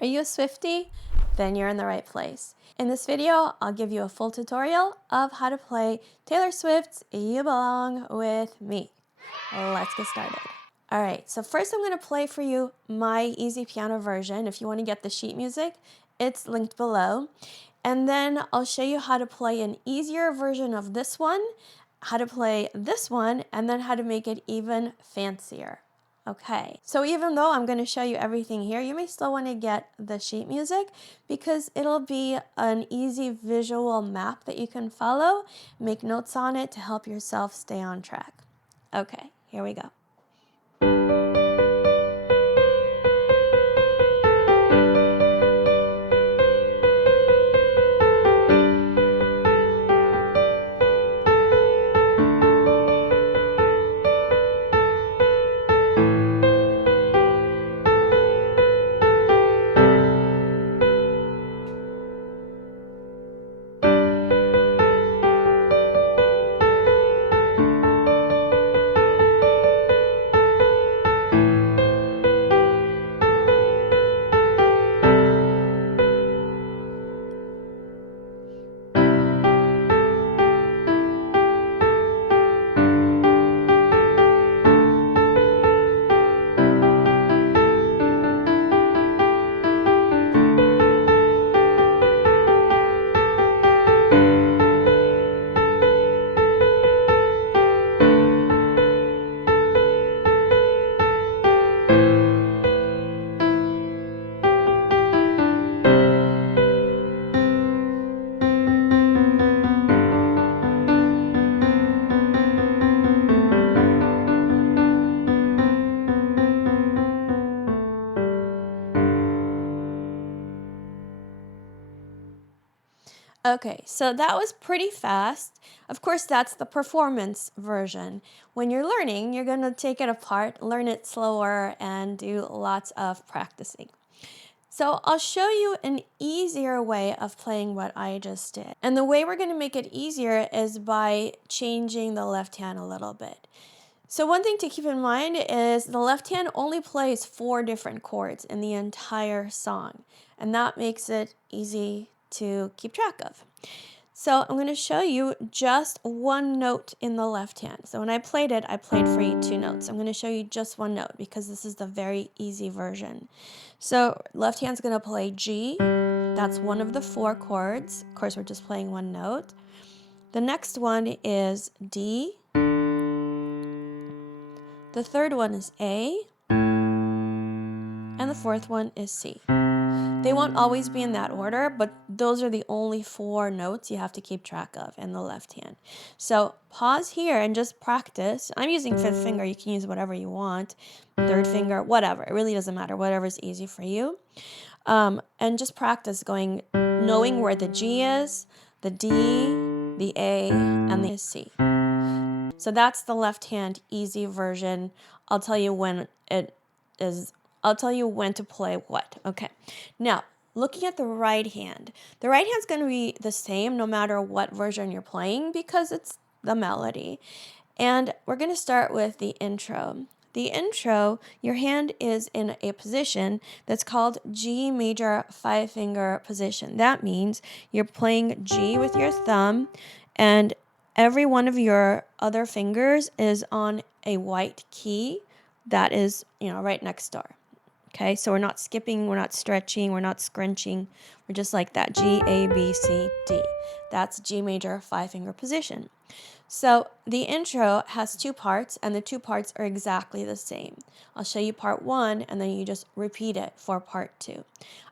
Are you a Swiftie? Then you're in the right place. In this video, I'll give you a full tutorial of how to play Taylor Swift's You Belong With Me. Let's get started. All right, so first I'm going to play for you my easy piano version. If you want to get the sheet music, it's linked below. And then I'll show you how to play an easier version of this one, how to play this one, and then how to make it even fancier. Okay, so even though I'm going to show you everything here, you may still want to get the sheet music because it'll be an easy visual map that you can follow. Make notes on it to help yourself stay on track. Okay, here we go. Okay, so that was pretty fast. Of course, that's the performance version. When you're learning, you're going to take it apart, learn it slower, and do lots of practicing. So I'll show you an easier way of playing what I just did. And the way we're going to make it easier is by changing the left hand a little bit. So one thing to keep in mind is the left hand only plays 4 different chords in the entire song, and that makes it easy to keep track of. So I'm going to show you just one note in the left hand. So when I played it, I played for you 2 notes. I'm going to show you just one note because this is the very easy version. So left hand's going to play G. That's one of the 4 chords. Of course, we're just playing one note. The next one is D. The third one is A, and the fourth one is C. They won't always be in that order, but those are the only 4 notes you have to keep track of in the left hand. So pause here and just practice. I'm using 5th finger. You can use whatever you want. 3rd finger, whatever. It really doesn't matter. Whatever's easy for you. And just practice knowing where the G is, the D, the A, and the C. So that's the left hand easy version. I'll tell you when to play what. Okay. Now, looking at the right hand. The right hand's going to be the same no matter what version you're playing because it's the melody. And we're going to start with the intro. The intro, your hand is in a position that's called G major 5-finger position. That means you're playing G with your thumb and every one of your other fingers is on a white key that is, right next door. Okay, so we're not skipping, we're not stretching, we're not scrunching. We're just like that, G, A, B, C, D. That's G major 5-finger position. So the intro has 2 parts, and the 2 parts are exactly the same. I'll show you part 1, and then you just repeat it for part 2.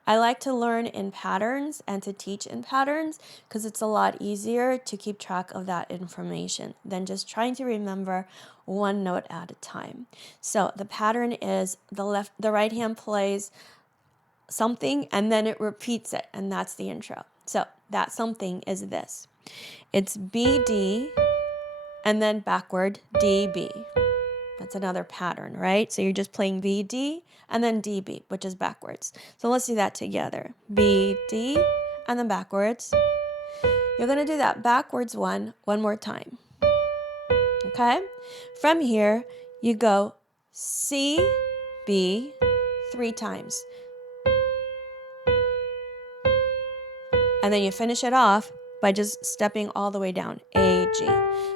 I like to learn in patterns and to teach in patterns because it's a lot easier to keep track of that information than just trying to remember one note at a time. So the pattern is the right hand plays something and then it repeats it, and that's the intro. So that something is this. It's B, D, and then backward D, B. That's another pattern, right? So you're just playing B, D, and then D, B, which is backwards. So let's do that together. B, D, and then backwards. You're going to do that backwards one more time. Okay? From here, you go C, B 3 times. And then you finish it off by just stepping all the way down, A, G.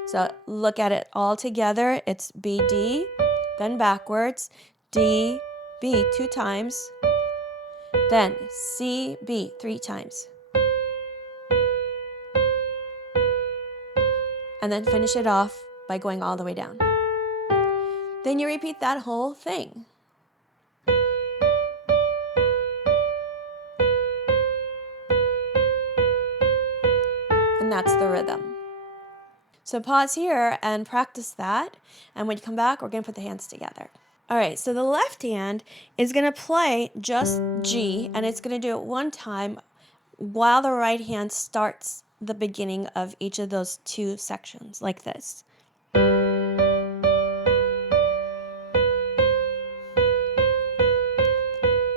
So look at it all together. It's B, D, then backwards, D, B 2 times, then C, B 3 times. And then finish it off by going all the way down. Then you repeat that whole thing. And that's the rhythm. So pause here and practice that. And when you come back, we're going to put the hands together. All right, so the left hand is going to play just G, and it's going to do it one time while the right hand starts the beginning of each of those 2 sections, like this.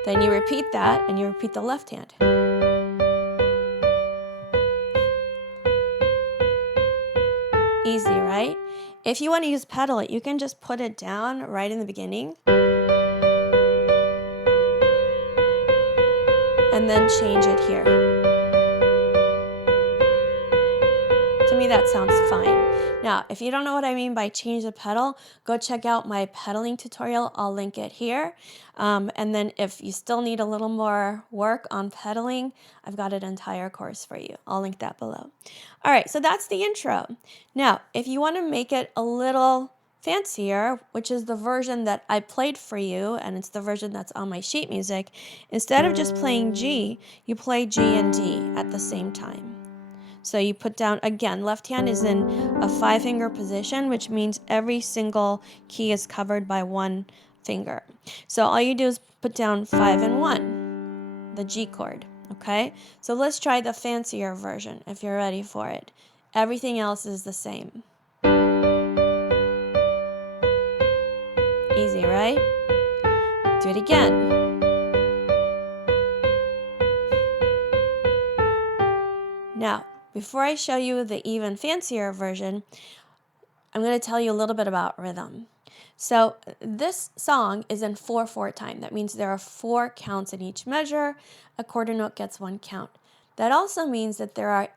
Then you repeat that, and you repeat the left hand. Easy, right? If you want to use pedal it, you can just put it down right in the beginning. And then change it here. To me, that sounds fine. Now, if you don't know what I mean by change the pedal, go check out my pedaling tutorial. I'll link it here. And then if you still need a little more work on pedaling, I've got an entire course for you. I'll link that below. All right, so that's the intro. Now, if you want to make it a little fancier, which is the version that I played for you, and it's the version that's on my sheet music, instead of just playing G, you play G and D at the same time. So you put down, again, left hand is in a 5-finger position, which means every single key is covered by 1 finger. So all you do is put down 5 and 1, the G chord, okay? So let's try the fancier version if you're ready for it. Everything else is the same. Easy, right? Do it again. Now, before I show you the even fancier version, I'm going to tell you a little bit about rhythm. So this song is in 4/4 time. That means there are 4 counts in each measure. A quarter note gets 1 count. That also means that there are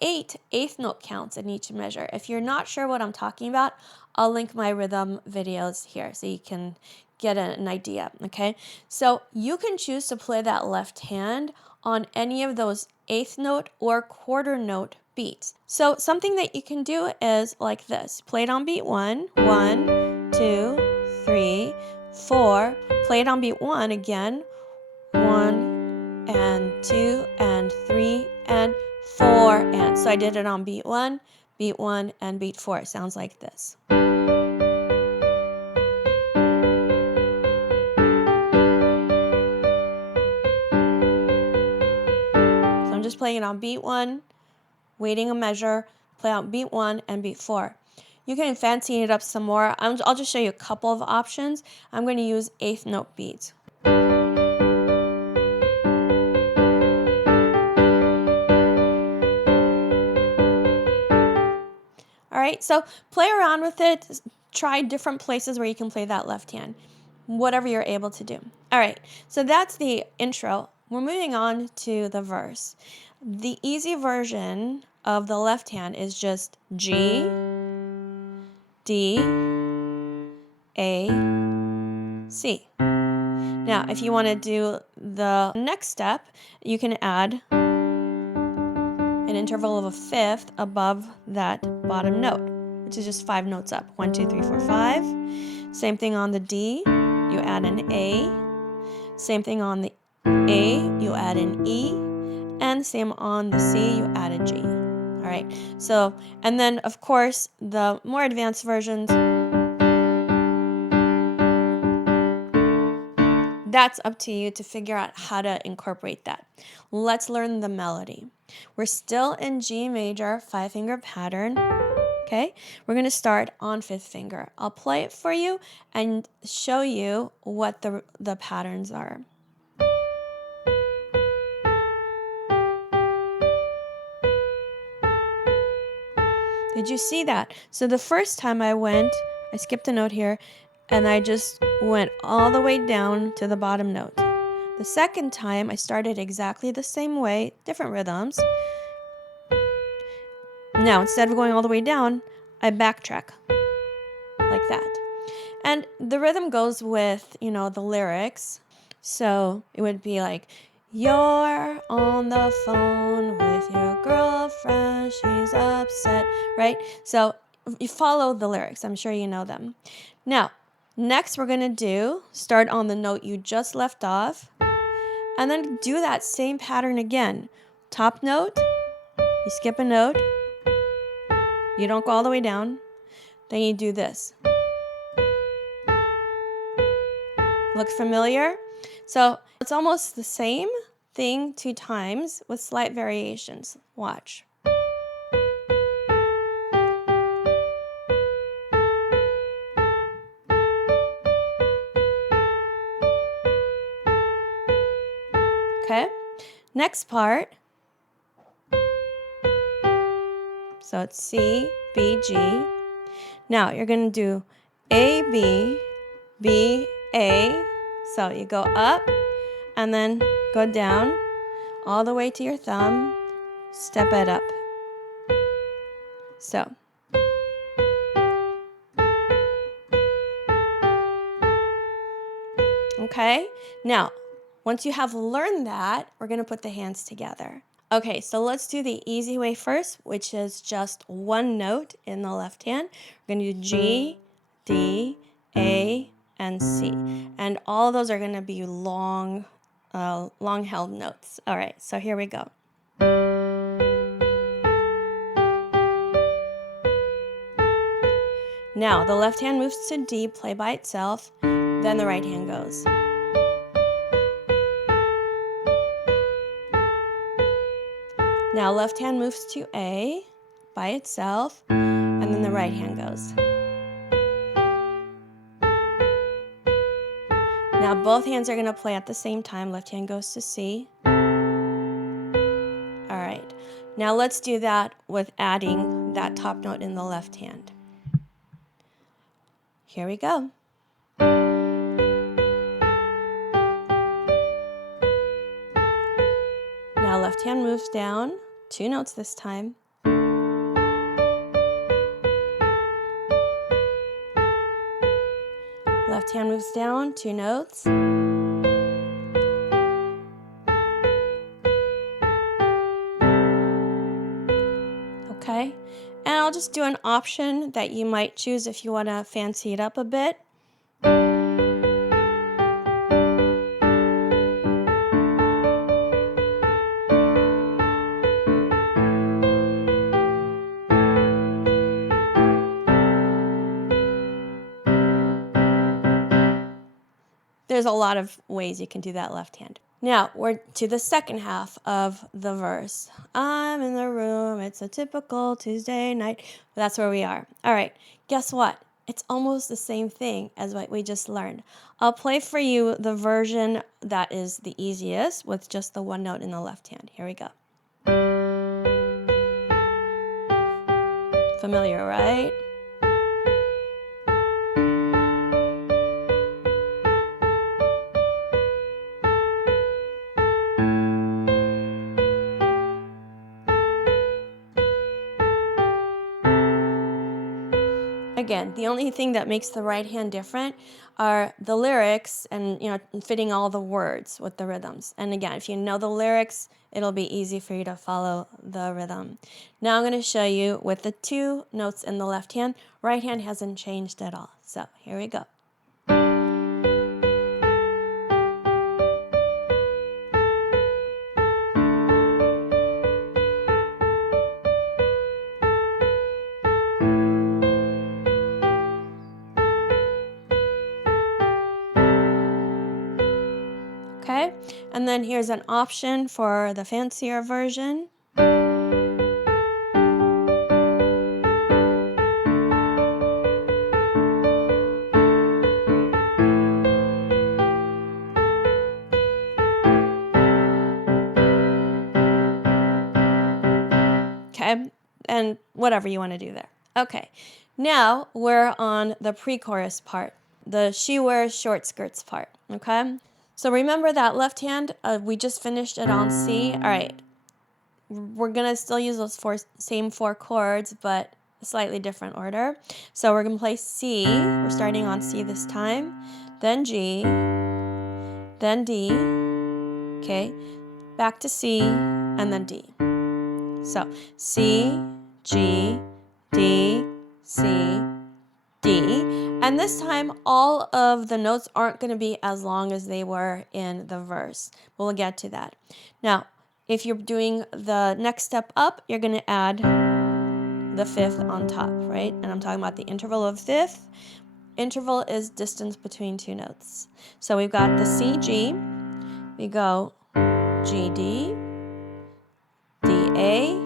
8 eighth note counts in each measure. If you're not sure what I'm talking about, I'll link my rhythm videos here so you can get an idea, okay? So you can choose to play that left hand on any of those eighth note or quarter note beats. So something that you can do is like this. Play it on beat 1, 1, 2, 3, 4. Play it on beat 1 again, 1 and 2 and 3 and 4 and. So I did it on beat 1, and beat 4. It sounds like this. Just playing it on beat 1, waiting a measure, play out beat 1 and beat 4. You can fancy it up some more. I'll just show you a couple of options. I'm going to use eighth note beats. All right, so play around with it. Try different places where you can play that left hand, whatever you're able to do. All right, so that's the intro. We're moving on to the verse. The easy version of the left hand is just G, D, A, C. Now, if you want to do the next step, you can add an interval of a fifth above that bottom note, which is just 5 notes up. 1, 2, 3, 4, 5. Same thing on the D, you add an A. Same thing on the A, you add an E. And same on the C, you add a G. All right, so, and then of course, the more advanced versions, that's up to you to figure out how to incorporate that. Let's learn the melody. We're still in G major 5-finger pattern. Okay, we're going to start on 5th finger. I'll play it for you and show you what the patterns are. Did you see that? So the first time I skipped a note here, and I just went all the way down to the bottom note. The second time, I started exactly the same way, different rhythms. Now, instead of going all the way down, I backtrack like that. And the rhythm goes with, the lyrics. So it would be like, you're on the phone with your girlfriend, she's upset, right? So you follow the lyrics. I'm sure you know them. Now, next we're going to start on the note you just left off, and then do that same pattern again. Top note, you skip a note, you don't go all the way down, then you do this. Look familiar? So it's almost the same thing 2 times with slight variations. Watch. Okay? Next part. So it's C, B, G. Now you're going to do A, B, B, A. So you go up and then go down all the way to your thumb. Step it up. So. Okay? Now, once you have learned that, we're going to put the hands together. Okay, so let's do the easy way first, which is just one note in the left hand. We're going to do G, D, A, and C. And all of those are going to be long held notes. All right, so here we go. Now, the left hand moves to D, play by itself, then the right hand goes. Now, left hand moves to A by itself, and then the right hand goes. Now, both hands are going to play at the same time. Left hand goes to C. All right. Now, let's do that with adding that top note in the left hand. Here we go. Now, left hand moves down, 2 notes this time. Left hand moves down, 2 notes. Okay, and I'll just do an option that you might choose if you want to fancy it up a bit. There's a lot of ways you can do that left hand. Now, we're to the second half of the verse. I'm in the room, it's a typical Tuesday night. That's where we are. All right, guess what? It's almost the same thing as what we just learned. I'll play for you the version that is the easiest with just the one note in the left hand. Here we go. Familiar, right? Again, the only thing that makes the right hand different are the lyrics and, fitting all the words with the rhythms. And again, if you know the lyrics, it'll be easy for you to follow the rhythm. Now I'm going to show you with the 2 notes in the left hand. Right hand hasn't changed at all. So here we go. Okay, and then here's an option for the fancier version. Okay, and whatever you want to do there. Okay, now we're on the pre-chorus part, the she wears short skirts part, okay? So remember that left hand, we just finished it on C. All right, we're gonna still use those same four chords, but a slightly different order. So we're gonna play C. We're starting on C this time, then G, then D, okay, back to C, and then D. So C, G, D, C, D. And this time, all of the notes aren't going to be as long as they were in the verse. We'll get to that. Now, if you're doing the next step up, you're going to add the fifth on top, right? And I'm talking about the interval of fifth. Interval is distance between two notes. So we've got the C, G. We go G, D, D, A,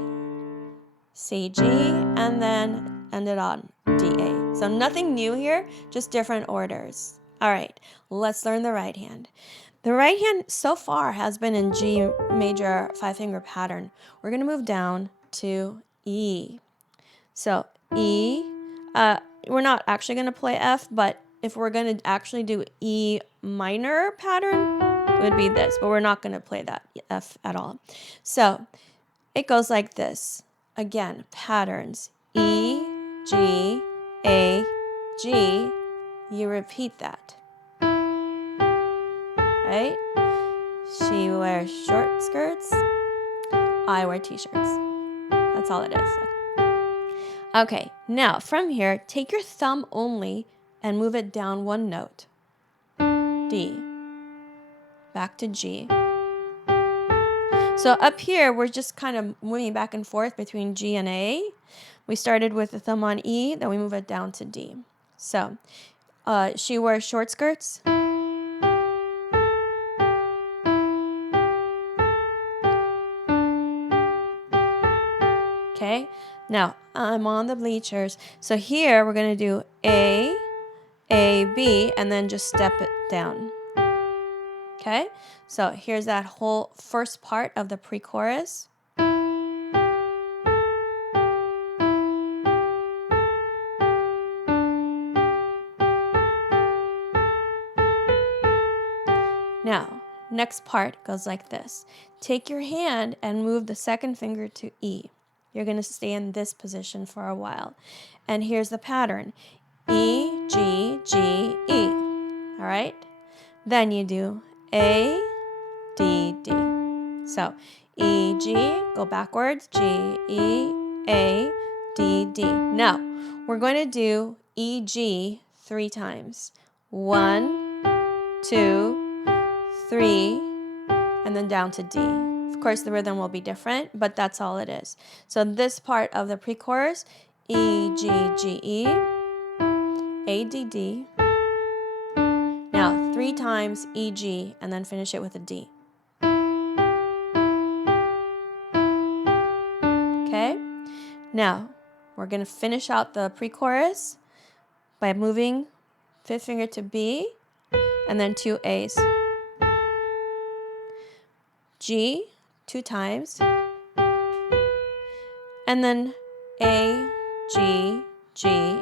C, G, and then ended on D, A. So nothing new here, just different orders. All right, let's learn the right hand. The right hand so far has been in G major 5-finger pattern. We're going to move down to E. So E, we're not actually going to play F, but if we're going to actually do E minor pattern, it would be this, but we're not going to play that F at all. So it goes like this. Again, patterns. E, G, A, G. You repeat that. Right? She wears short skirts. I wear t-shirts. That's all it is. Okay, now from here, take your thumb only and move it down one note. D. Back to G. So up here, we're just kind of moving back and forth between G and A. We started with the thumb on E, then we move it down to D. So, she wears short skirts. Okay, now I'm on the bleachers. So here we're going to do A, B, and then just step it down. Okay, so here's that whole first part of the pre-chorus. Now, next part goes like this. Take your hand and move the second finger to E. You're going to stay in this position for a while. And here's the pattern. E, G, G, E. All right? Then you do A, D, D. So E, G, go backwards, G, E, A, D, D. Now, we're going to do E, G 3 times. 1, 2, 3, and then down to D. Of course, the rhythm will be different, but that's all it is. So this part of the pre-chorus, E, G, G, E, A, D, D. Now, 3 times E, G, and then finish it with a D. Okay? Now, we're going to finish out the pre-chorus by moving 5th finger to B, and then 2 A's. G 2 times, and then A, G, G,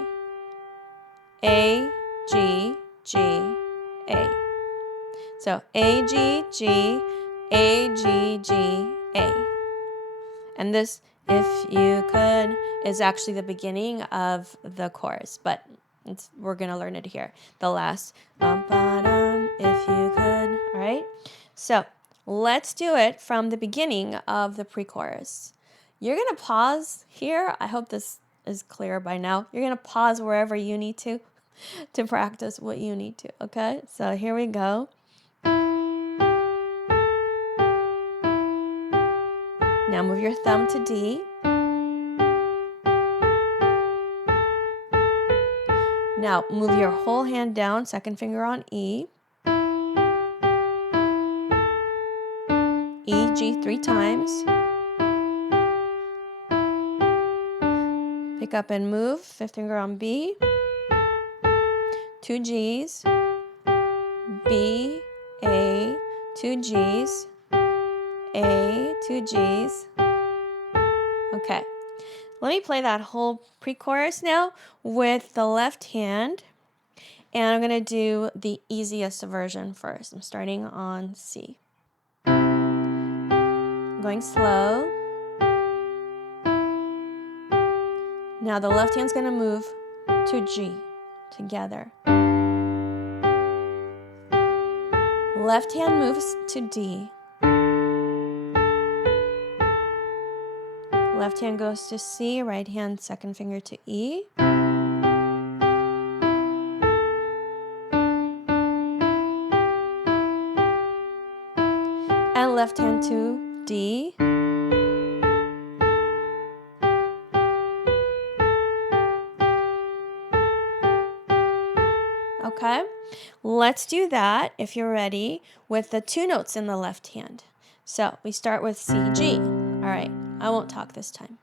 A, G, G, A. So A, G, G, A, G, G, A. And this, if you could, is actually the beginning of the chorus, but we're going to learn it here. The last, if you could, all right? So let's do it from the beginning of the pre-chorus. You're going to pause here. I hope this is clear by now. You're going to pause wherever you need to practice what you need to, okay? So here we go. Now move your thumb to D. Now move your whole hand down, second finger on E. E, G 3 times. Pick up and move, 5th finger on B. 2 G's. B, A, 2 G's. A, 2 G's. Okay. Let me play that whole pre-chorus now with the left hand. And I'm going to do the easiest version first. I'm starting on C. I'm going slow. Now the left hand's going to move to G together. Left hand moves to D. Left hand goes to C, right hand second finger to E. And left hand to D. Okay, let's do that, if you're ready, with the 2 notes in the left hand. So we start with C, G. All right, I won't talk this time.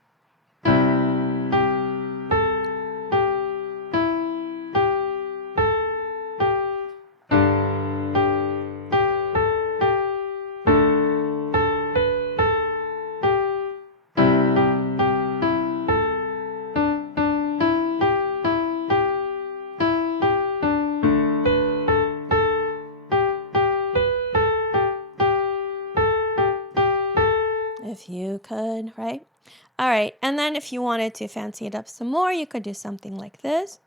If you could, right? All right, and then if you wanted to fancy it up some more, you could do something like this.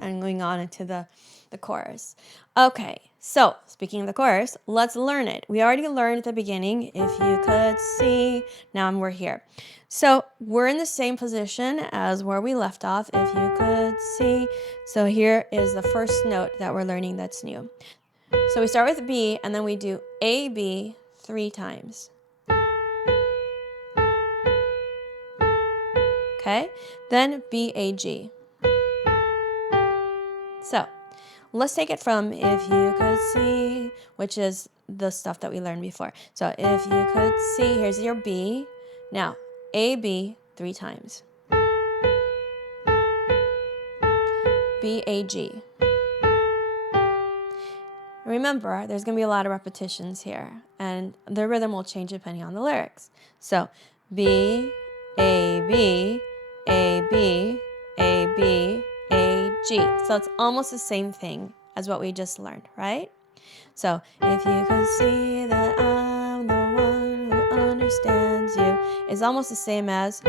And going on into the chorus. Okay, so speaking of the chorus, let's learn it. We already learned at the beginning, if you could see. Now we're here. So we're in the same position as where we left off, if you could see. So here is the first note that we're learning that's new. So we start with B, and then we do A, B 3 times. Okay, then B, A, G. So let's take it from if you could see, which is the stuff that we learned before. So if you could see, here's your B. Now, A, B 3 times. B, A, G. Remember, there's going to be a lot of repetitions here, and the rhythm will change depending on the lyrics. So B, A, B, A, B, A, B, A, G. So it's almost the same thing as what we just learned, right? So if you could see that I'm the one who understands you is almost the same as.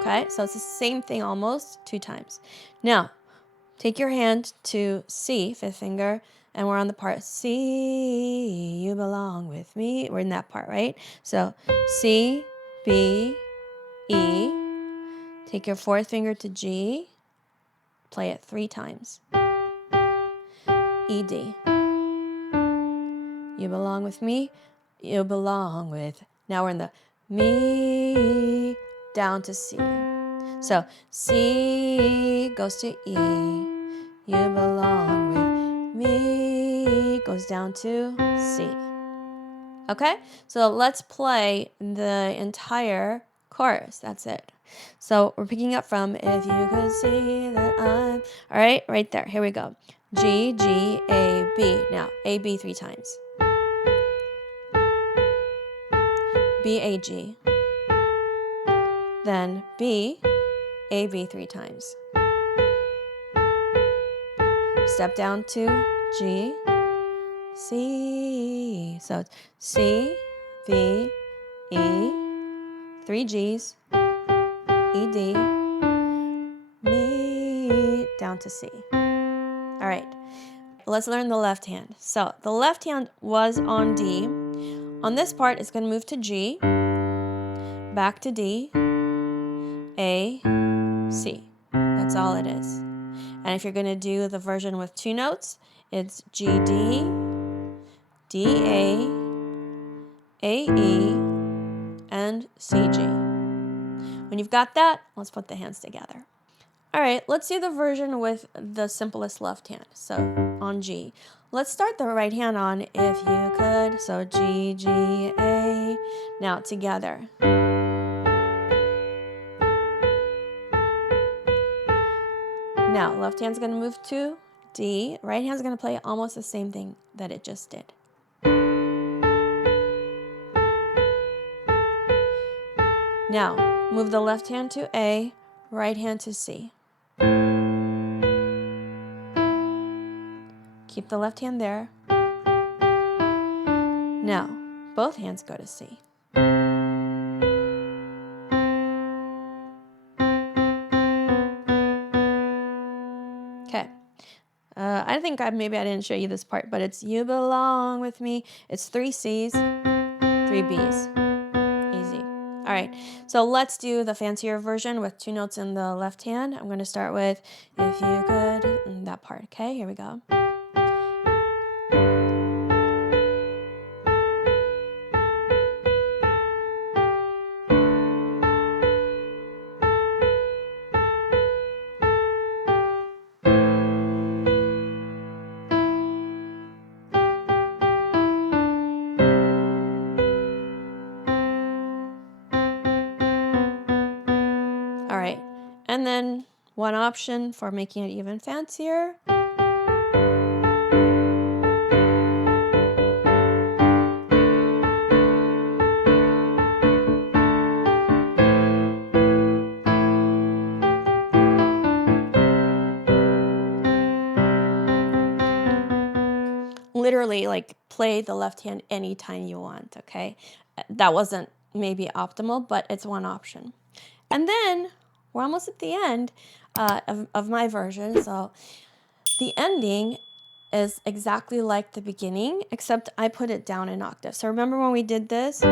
Okay, so it's the same thing almost 2 times. Now, take your hand to C, 5th finger, and we're on the part C, you belong with me. We're in that part, right? So C, B, E. Take your 4th finger to G. Play it 3 times. E, D. You belong with me. You belong with. Now we're in the me down to C. So C goes to E. You belong with me goes down to C. Okay, so let's play the entire chorus. That's it. So we're picking up from if you could see that I'm. All right, right there. Here we go. G, G, A, B. Now, A, B 3 times. B, A, G. Then B, A, B 3 times. Step down to G, C. So it's C, B, E, 3 G's, E, D, me, down to C. All right, let's learn the left hand. So the left hand was on D. On this part, it's going to move to G, back to D, A, C. That's all it is. And if you're going to do the version with 2 notes, it's G, D, D, A, E, and C, G. When you've got that, let's put the hands together. All right, let's do the version with the simplest left hand. So on G. Let's start the right hand on if you could. So G, G, A. Now together. Now, left hand's going to move to D. Right hand's going to play almost the same thing that it just did. Now, move the left hand to A, right hand to C. Keep the left hand there. Now, both hands go to C. Okay. I think maybe I didn't show you this part, but it's You Belong With Me. It's 3 C's, 3 B's. Easy. All right, so let's do the fancier version with 2 notes in the left hand. I'm going to start with If You Could, and that part. Okay, here we go. All right, and then one option for making it even fancier. Literally, like, play the left hand anytime you want, okay? That wasn't maybe optimal, but it's one option. And then we're almost at the end of my version. So the ending is exactly like the beginning, except I put it down an octave. So remember when we did this in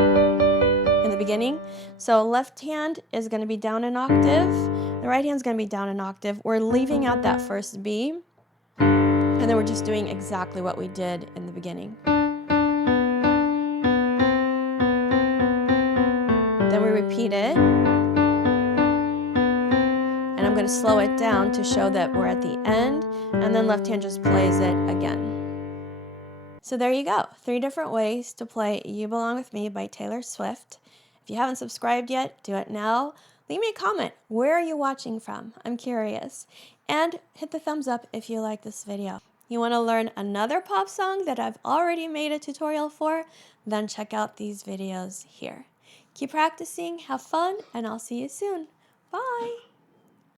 the beginning? So left hand is going to be down an octave. The right hand is going to be down an octave. We're leaving out that first B. And then we're just doing exactly what we did in the beginning. Then we repeat it. And I'm going to slow it down to show that we're at the end. And then left hand just plays it again. So there you go. 3 different ways to play You Belong With Me by Taylor Swift. If you haven't subscribed yet, do it now. Leave me a comment. Where are you watching from? I'm curious. And hit the thumbs up if you like this video. You want to learn another pop song that I've already made a tutorial for? Then check out these videos here. Keep practicing, have fun, and I'll see you soon. Bye!